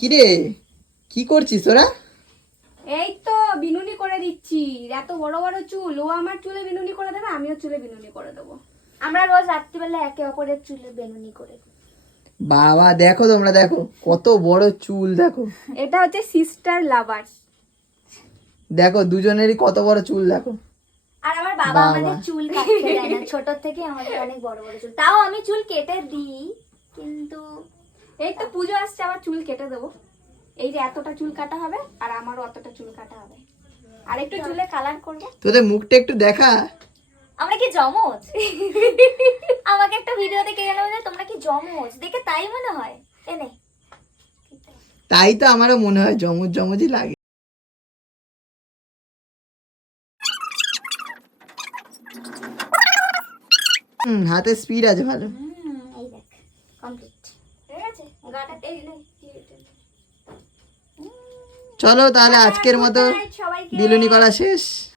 কিরে? কি করছিস তোরা এই তো বিনুনি করে দিচ্ছি। এত বড় বড় চুল। ও আমার চুলে বিনুনি করে দেবে আমিও চুলে বিনুনি করে দেবো। আমরা রোজ রাত্রিবেলা একে অপরের চুলে বেনুনি করে দিই। বাবা দেখো তোমরা দেখো। কত বড় চুল দেখো। এটা হচ্ছে সিস্টার লাভার দেখো দুজনেরই কত বড় চুল দেখো। আর আমার বাবা। আমাদের চুল কাটতে দেয় না। ছোট থেকে আমাদের অনেক বড় বড় চুল। তাও আমি চুল কেটে দিই। এই তো পুজো আসছে আবার চুল কেটে দেবো। এই যে এতটা চুল কাটা হবে আর আমারও অতটা চুল কাটা হবে। আর একটু চুলে কালার করব। তোদের মুখটা একটু দেখা। আমরা কি জমজ আমাকে একটা ভিডিও দেখে গেল যে তোমরা কি জমজ দেখে তাই মনে হয়? এনে তাই তো আমারও মনে হয় জমজ জমজই লাগে। হুম হাতে স্পিড আছে ভালো। হুম, এই দেখ কমপ্লিট চলো তাহলে আজকের মতো বিলুনি করা শেষ।